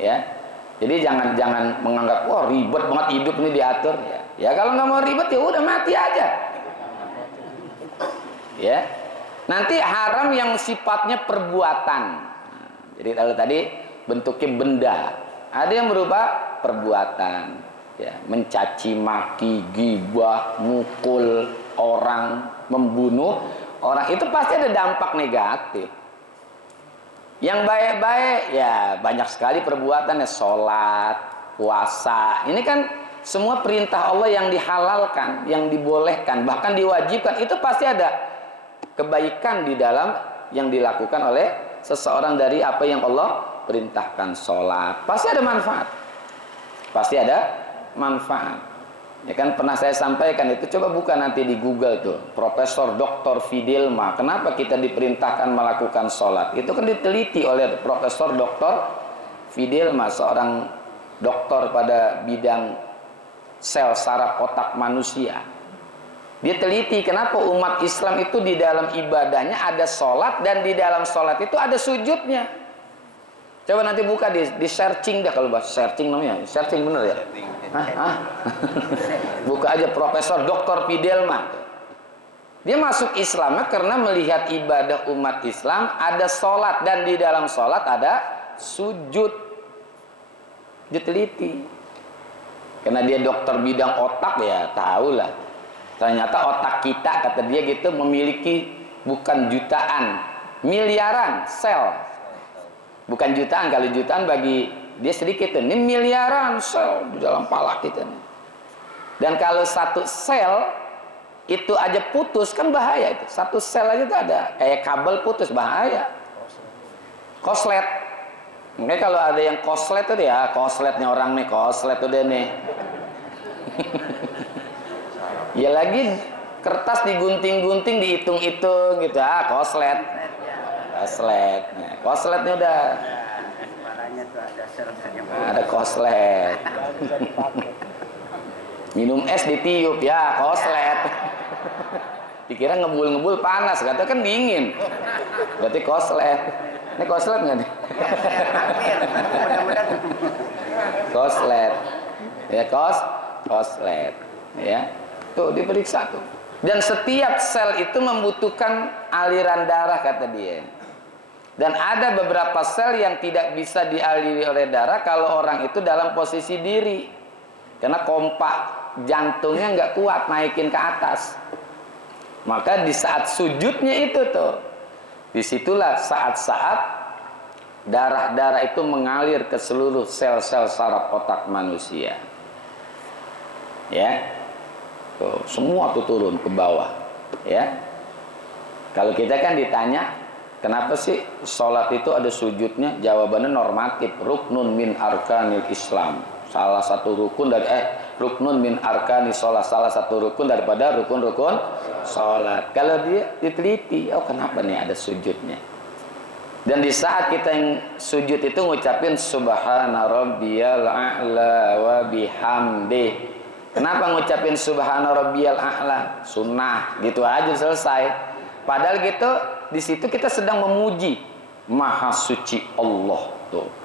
Ya. Jadi jangan menganggap wah ribet banget hidup ini diatur ya. Ya kalau nggak mau ribet ya udah mati aja. Ya. Nanti haram yang sifatnya perbuatan. Jadi kalau tadi bentuknya benda, ada yang berupa perbuatan. Ya, mencaci maki, gibah, mukul orang, membunuh orang, itu pasti ada dampak negatif. Yang baik-baik ya banyak sekali perbuatannya, sholat, puasa. Ini kan semua perintah Allah yang dihalalkan, yang dibolehkan, bahkan diwajibkan. Itu pasti ada kebaikan di dalam yang dilakukan oleh seseorang dari apa yang Allah perintahkan. Sholat pasti ada manfaat, pasti ada manfaat. Ya kan pernah saya sampaikan itu, coba buka nanti di Google tuh, Profesor Dr. Fidelma, kenapa kita diperintahkan melakukan sholat. Itu kan diteliti oleh Profesor Dr. Fidelma, seorang dokter pada bidang sel saraf otak manusia. Dia teliti kenapa umat Islam itu di dalam ibadahnya ada sholat, dan di dalam sholat itu ada sujudnya. Coba nanti buka di searching dah, kalau bahasa searching namanya. Searching bener ya? Buka aja Profesor Dr. Fidelma. Dia masuk Islam karena melihat ibadah umat Islam ada sholat, dan di dalam sholat ada sujud. Diteliti. Karena dia dokter bidang otak ya, tahulah. Ternyata otak kita, kata dia gitu, memiliki bukan jutaan, miliaran sel. Bukan jutaan, kalau jutaan bagi dia sedikit, ini miliaran sel di dalam kepala kita. Dan kalau satu sel itu aja putus kan bahaya itu. Satu sel aja tuh ada kayak kabel putus, bahaya. Koslet. Mungkin kalau ada yang koslet tuh ya, kosletnya orang nih, koslet tuh deh nih. Ya lagi kertas digunting-gunting, dihitung-hitung gitu, koslet. Koslet. Nah, kosletnya udah. Ada koslet. Minum es ditiup ya, koslet. Dikira ngebul-ngebul panas, katanya kan dingin. Berarti koslet. Ini koslet nggak nih? Koslet. Ya, koslet. Ya. Tuh diperiksa tuh. Dan setiap sel itu membutuhkan aliran darah, kata dia. Dan ada beberapa sel yang tidak bisa dialiri oleh darah kalau orang itu dalam posisi diri. Karena kompak jantungnya nggak kuat naikin ke atas. Maka di saat sujudnya itu tuh, disitulah saat-saat darah-darah itu mengalir ke seluruh sel-sel saraf otak manusia. Ya, tuh, semua tuh turun ke bawah. Ya, kalau kita kan ditanya, kenapa sih sholat itu ada sujudnya? Jawabannya normatif, ruknun min arkanil Islam. Salah satu rukun dari ruknun min arkani sholat, salah satu rukun daripada rukun-rukun sholat. Kalau dia diteliti, oh kenapa nih ada sujudnya? Dan di saat kita yang sujud itu ngucapin subhana rabbiyal a'la wa bihamdih. Kenapa ngucapin subhana rabbiyal a'la? Sunnah, gitu aja selesai. Padahal gitu, di situ kita sedang memuji Maha Suci Allah tuh.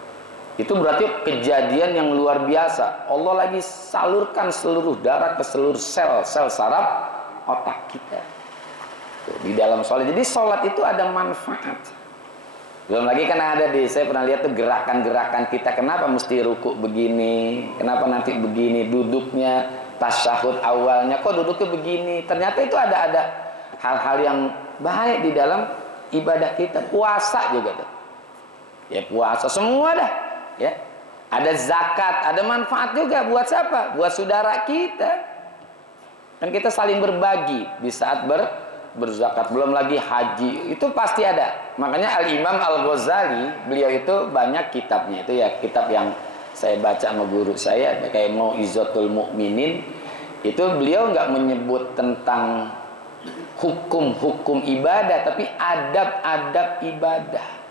Itu berarti kejadian yang luar biasa. Allah lagi salurkan seluruh darah ke seluruh sel-sel saraf otak kita. Tuh, di dalam sholat. Jadi sholat itu ada manfaat. Belum lagi kan ada saya pernah lihat tuh gerakan-gerakan kita. Kenapa mesti ruku begini? Kenapa nanti begini duduknya? Tasyahud awalnya kok duduknya begini? Ternyata itu ada hal-hal yang baik di dalam ibadah kita. Puasa juga tuh. Ya puasa semua dah. Ya, ada zakat, ada manfaat juga buat siapa? Buat saudara kita. Kan kita saling berbagi di saat berzakat. Belum lagi haji, itu pasti ada. Makanya Al-Imam Al-Ghazali, beliau itu banyak kitabnya. Itu ya kitab yang saya baca sama guru saya, kayak Mau'izatul Mu'minin. Itu beliau nggak menyebut tentang hukum-hukum ibadah, tapi adab-adab ibadah.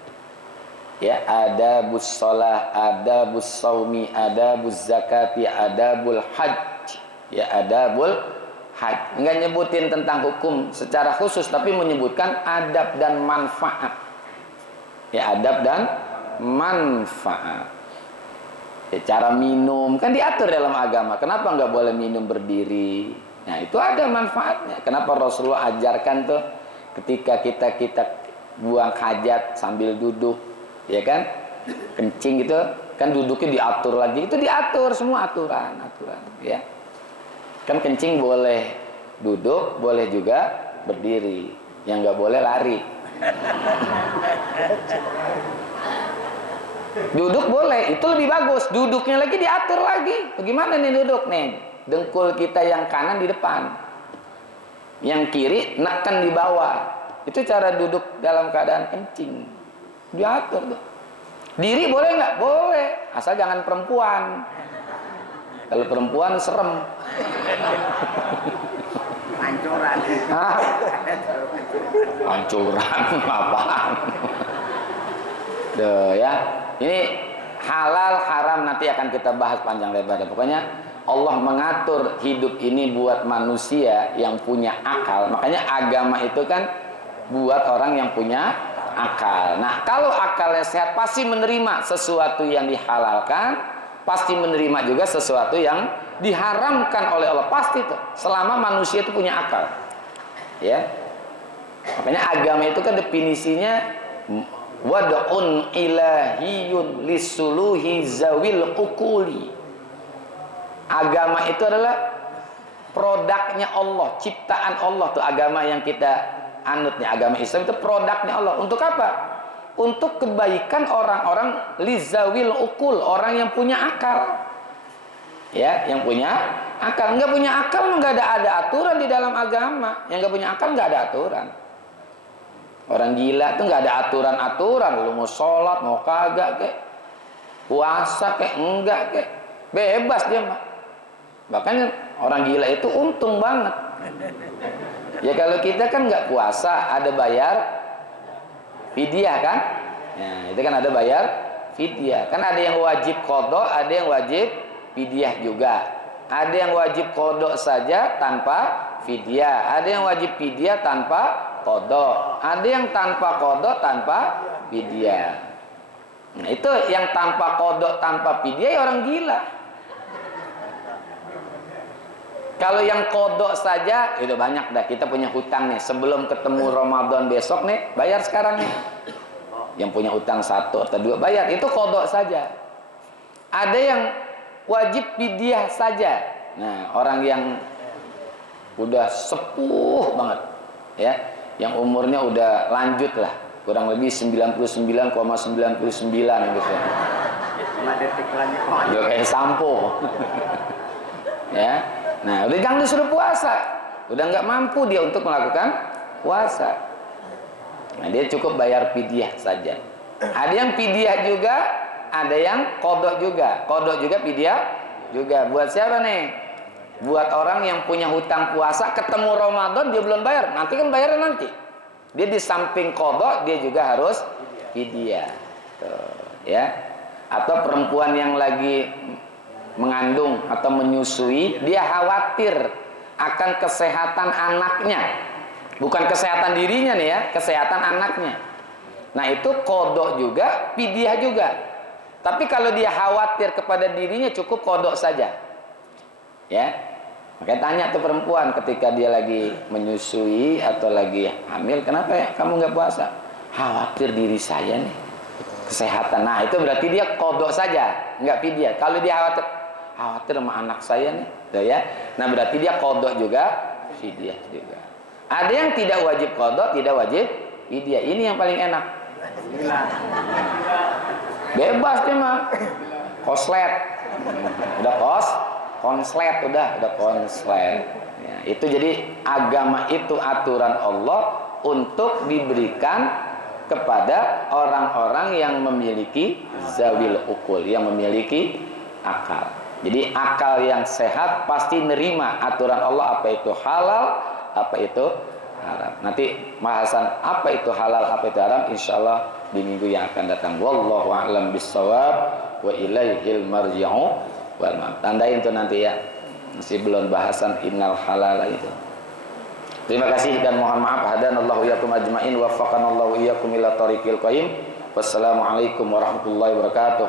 Ya, adabus shalah, adabus shaumi, adabus zakati, adabul hajj. Ya, adabul hajj. Enggak nyebutin tentang hukum secara khusus, tapi menyebutkan adab dan manfaat. Ya, adab dan manfaat. Ya, cara minum kan diatur dalam agama. Kenapa nggak boleh minum berdiri? Nah, itu ada manfaatnya. Kenapa Rasulullah ajarkan tuh ketika kita buang hajat sambil duduk, ya kan? Kencing gitu, kan duduknya diatur lagi. Itu diatur semua aturan, ya. Kan kencing boleh duduk, boleh juga berdiri. Yang nggak boleh lari. Duduk boleh, itu lebih bagus. Duduknya lagi diatur lagi. Bagaimana nih duduk nih? Dengkul kita yang kanan di depan, yang kiri neken di bawah. Itu cara duduk dalam keadaan kencing. Diatur tuh. Diri boleh nggak? Boleh, asal jangan perempuan. Kalau perempuan serem. Pancuran. Hah? Pancuran apaan? Duh, ya. Ini halal haram nanti akan kita bahas panjang lebar. Pokoknya Allah mengatur hidup ini buat manusia yang punya akal. Makanya agama itu kan buat orang yang punya akal. Nah, kalau akalnya sehat pasti menerima sesuatu yang dihalalkan, pasti menerima juga sesuatu yang diharamkan oleh Allah. Pasti tuh. Selama manusia itu punya akal. Ya. Makanya agama itu kan definisinya wad'un ilahiyun lisuluhi zawil ukuli. Agama itu adalah produknya Allah, ciptaan Allah tuh agama yang kita anut nih. Agama Islam itu produknya Allah. Untuk apa? Untuk kebaikan orang-orang lizawil ukul, orang yang punya akal. Ya, yang punya akal. Enggak punya akal enggak ada aturan di dalam agama. Yang enggak punya akal enggak ada aturan. Orang gila tuh nggak ada aturan-aturan. Lu mau sholat, mau kagak kek, puasa kek, enggak kek, bebas dia mah. Bahkan orang gila itu untung banget. Ya kalau kita kan nggak puasa, ada bayar fidyah kan? Nah, itu kan ada bayar fidyah. Kan ada yang wajib qadha, ada yang wajib fidyah juga. Ada yang wajib qadha saja tanpa fidyah. Ada yang wajib fidyah tanpa qadha. Ada yang tanpa qadha tanpa fidyah. Nah, itu yang tanpa qadha tanpa fidyah ya orang gila. Kalau yang qadha saja itu banyak dah. Kita punya hutang nih, sebelum ketemu Ramadan besok nih, bayar sekarang nih. Yang punya hutang 1 atau 2 bayar, itu qadha saja. Ada yang wajib fidyah saja. Nah, orang yang udah sepuh banget ya, yang umurnya udah lanjut lah, kurang lebih 99,99 gitu. 5 detik lagi Udah kayak sampo. Ya. Nah, udah jangan disuruh puasa. Udah nggak mampu dia untuk melakukan puasa. Nah, dia cukup bayar fidyah saja. Ada yang fidyah juga, ada yang qadha juga. Qadha juga, fidyah juga. Buat siapa nih? Buat orang yang punya hutang puasa, ketemu Ramadan dia belum bayar. Nanti kan bayarnya nanti. Dia di samping qadha, dia juga harus fidyah. Tuh, ya. Atau perempuan yang lagi mengandung atau menyusui, dia khawatir akan kesehatan anaknya. Bukan kesehatan dirinya nih ya, kesehatan anaknya. Nah, itu qadha juga, fidyah juga. Tapi kalau dia khawatir kepada dirinya, cukup qadha saja. Ya. Makanya tanya tuh perempuan ketika dia lagi menyusui atau lagi hamil, kenapa ya kamu nggak puasa? Khawatir diri saya nih, kesehatan. Nah, itu berarti dia qadha saja, nggak fidyah. Kalau dia khawatir sama anak saya nih, tuh ya. Nah, berarti dia qadha juga, fidyah juga. Ada yang tidak wajib qadha, tidak wajib fidyah. Ini yang paling enak. Bebas dia mah. Konslet. Udah konslet udah konslet. Ya, itu jadi agama itu aturan Allah untuk diberikan kepada orang-orang yang memiliki zawil ukul, yang memiliki akal. Jadi akal yang sehat pasti nerima aturan Allah, apa itu halal, apa itu haram. Nanti bahasan apa itu halal, apa itu haram insyaallah di minggu yang akan datang. Wallahu a'lam bissawab wa ilaihil marji'u wal ma'ab. Tandain itu nanti ya. Masih belum bahasan innal halala itu. Terima kasih dan mohon maaf. Hadanallahu iyyakum ajmain wa waffaqanallahu iyyakum ila thariqil qayyim. Wassalamualaikum warahmatullahi wabarakatuh.